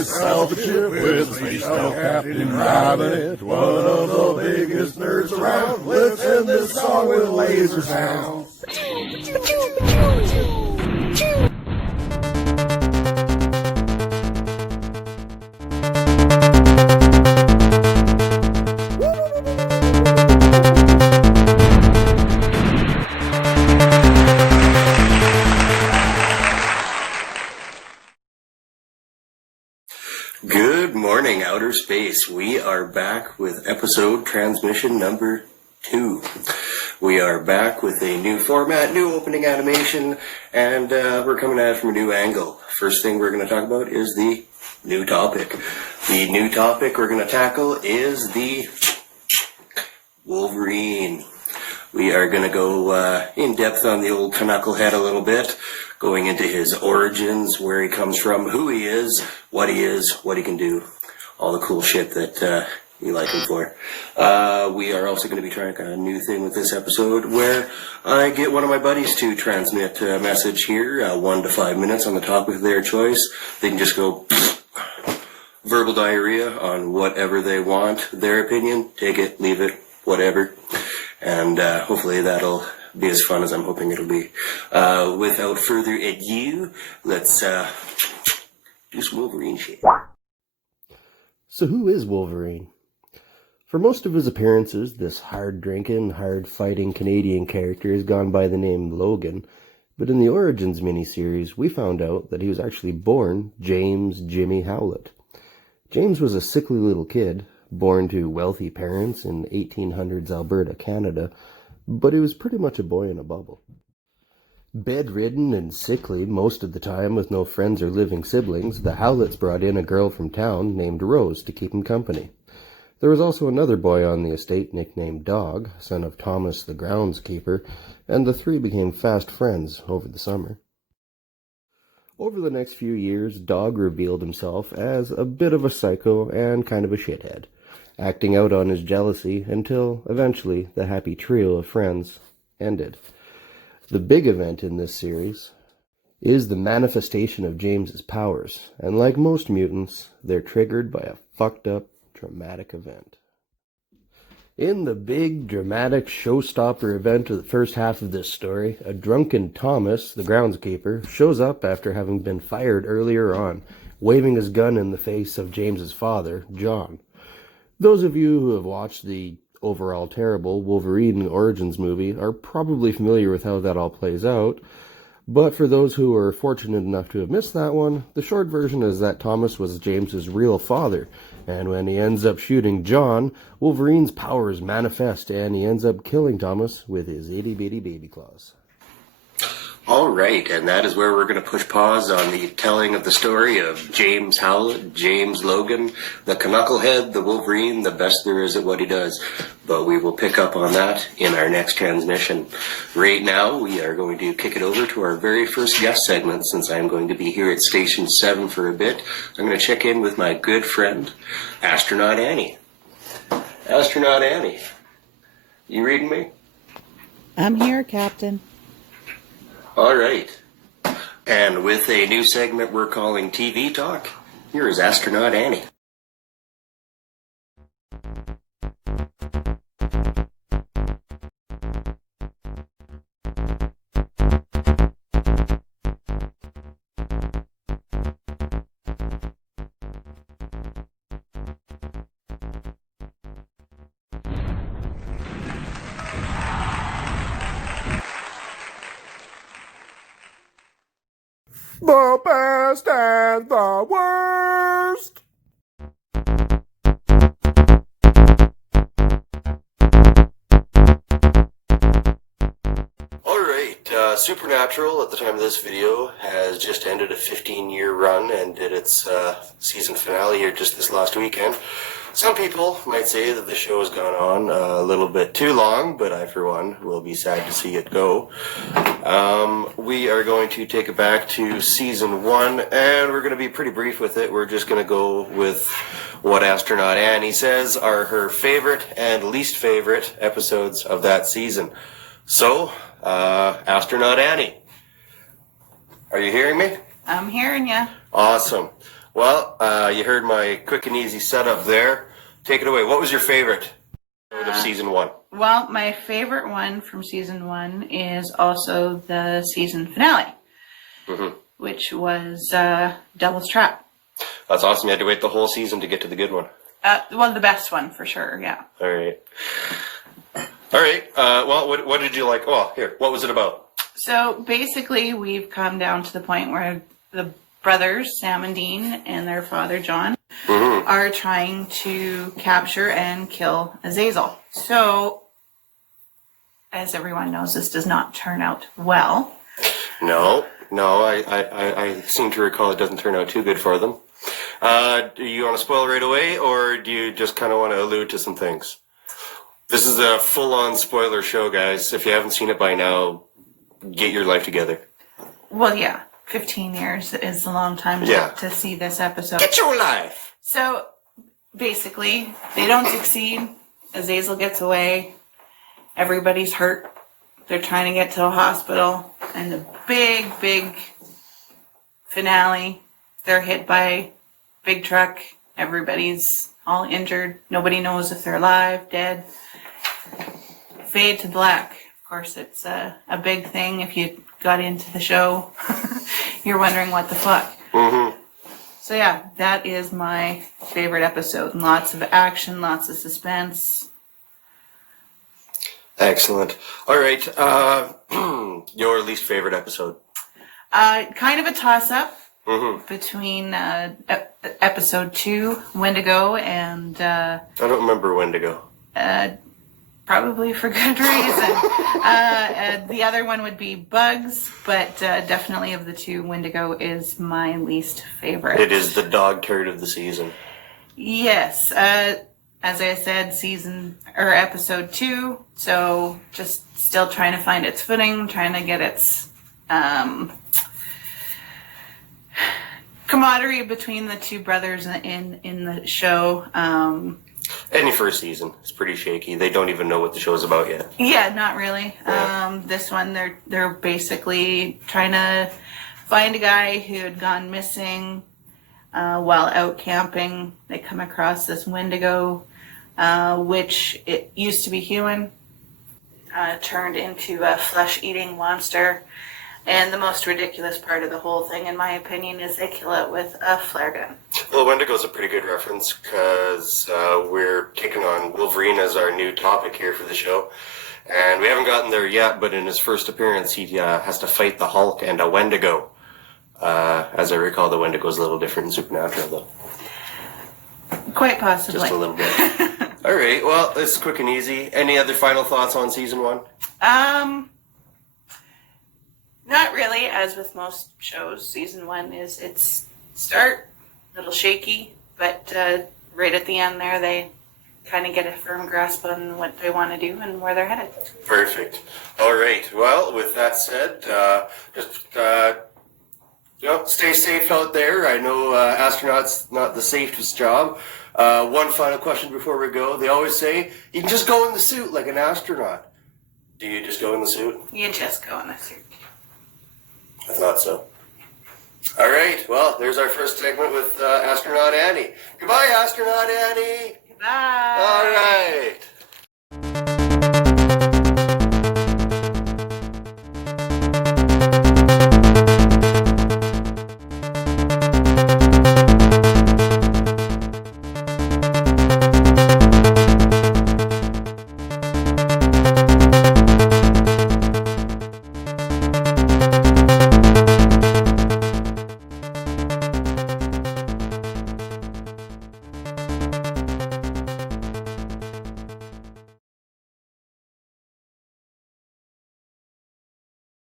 yourself a ship with a space captain driving it. One of the biggest nerds around. Let's end this song with laser sound. Good morning, outer space. We are back with episode transmission number 2. We are back with a new format, new opening animation, and we're coming at it from a new angle. First thing we're going to talk about is the new topic. The new topic we're going to tackle is the Wolverine. We are going to go in depth on the old Knucklehead a little bit, going into his origins, where he comes from, who he is, what he can do, all the cool shit that you like him for. We are also going to be trying a new thing with this episode where I get one of my buddies to transmit a message here, 1 to 5 minutes on the topic of their choice. They can just go verbal diarrhea on whatever they want, their opinion, take it, leave it, whatever. And hopefully that'll be as fun as I'm hoping it'll be. Without further ado, let's do some Wolverine shit. So who is Wolverine? For most of his appearances, this hard-drinking, hard-fighting Canadian character has gone by the name Logan, but in the Origins miniseries, we found out that he was actually born James Jimmy Howlett. James was a sickly little kid, born to wealthy parents in 1800s Alberta, Canada, but he was pretty much a boy in a bubble. Bedridden and sickly most of the time with no friends or living siblings, the Howletts brought in a girl from town named Rose to keep him company. There was also another boy on the estate nicknamed Dog, son of Thomas the groundskeeper, and the three became fast friends over the summer. Over the next few years, Dog revealed himself as a bit of a psycho and kind of a shithead, acting out on his jealousy until, eventually, the happy trio of friends ended. The big event in this series is the manifestation of James's powers, and like most mutants, they're triggered by a fucked up, dramatic event. In the big, dramatic, showstopper event of the first half of this story, a drunken Thomas, the groundskeeper, shows up after having been fired earlier on, waving his gun in the face of James's father, John. Those of you who have watched the overall terrible Wolverine Origins movie are probably familiar with how that all plays out, but for those who are fortunate enough to have missed that one, the short version is that Thomas was James's real father, and when he ends up shooting John, Wolverine's powers manifest and he ends up killing Thomas with his itty-bitty baby claws. Alright, and that is where we're going to push pause on the telling of the story of James Howlett, James Logan, the Knucklehead, the Wolverine, the best there is at what he does. But we will pick up on that in our next transmission. Right now, we are going to kick it over to our very first guest segment, since I'm going to be here at Station 7 for a bit. I'm going to check in with my good friend, Astronaut Annie. Astronaut Annie, you reading me? I'm here, Captain. All right. And with a new segment we're calling TV Talk, here is Astronaut Annie. The best and the worst. Alright, Supernatural at the time of this video has just ended a 15-year run and did its season finale here just this last weekend. Some people might say that the show has gone on a little bit too long, but I, for one, will be sad to see it go. We are going to take it back to season 1, and we're going to be pretty brief with it. We're just going to go with what Astronaut Annie says are her favorite and least favorite episodes of that season. So, Astronaut Annie, are you hearing me? I'm hearing you. Awesome. Well, you heard my quick and easy setup there. Take it away. What was your favorite of season 1? Well, my favorite one from season 1 is also the season finale, which was Devil's Trap. That's awesome. You had to wait the whole season to get to the good one. Well, the best one for sure, yeah. All right. Well, what did you like? Oh, here. What was it about? So basically, we've come down to the point where the brothers, Sam and Dean, and their father, John, are trying to capture and kill Azazel. So, as everyone knows, this does not turn out well. No, I seem to recall it doesn't turn out too good for them. Do you want to spoil right away, or do you just kind of want to allude to some things? This is a full-on spoiler show, guys. If you haven't seen it by now, get your life together. Well, yeah, 15 years is a long time to see this episode. Get your life! So, basically, they don't succeed. Azazel gets away. Everybody's hurt. They're trying to get to a hospital. And the big finale, they're hit by a big truck. Everybody's all injured. Nobody knows if they're alive, dead. Fade to black. Of course, it's a big thing. If you got into the show, you're wondering what the fuck. So yeah, that is my favorite episode. Lots of action, lots of suspense. Excellent. All right. Your least favorite episode? Kind of a toss-up between episode 2, Wendigo, and... I don't remember Wendigo. Probably for good reason. The other one would be Bugs, but definitely of the two, Wendigo is my least favorite. It is the dog turd of the season. Yes. As I said, episode 2, so just still trying to find its footing, trying to get its camaraderie between the two brothers in the show. Any first season is pretty shaky. They don't even know what the show's about yet. Yeah, not really. Yeah. This one, they're basically trying to find a guy who had gone missing while out camping. They come across this Wendigo, which it used to be human, turned into a flesh-eating monster. And the most ridiculous part of the whole thing, in my opinion, is they kill it with a flare gun. Well, Wendigo's a pretty good reference because we're taking on Wolverine as our new topic here for the show. And we haven't gotten there yet, but in his first appearance, he has to fight the Hulk and a Wendigo. As I recall, the Wendigo's a little different in Supernatural, though. Quite possibly. Just a little bit. All right, well, it's quick and easy. Any other final thoughts on season 1? Not really, as with most shows. Season 1 is its start, a little shaky, but right at the end there, they kind of get a firm grasp on what they want to do and where they're headed. Perfect. All right. Well, with that said, stay safe out there. I know astronauts not the safest job. One final question before we go. They always say you can just go in the suit like an astronaut. Do you just go in the suit? You just go in the suit. I thought so. All right. Well, there's our first segment with Astronaut Annie. Goodbye, Astronaut Annie. Goodbye. All right.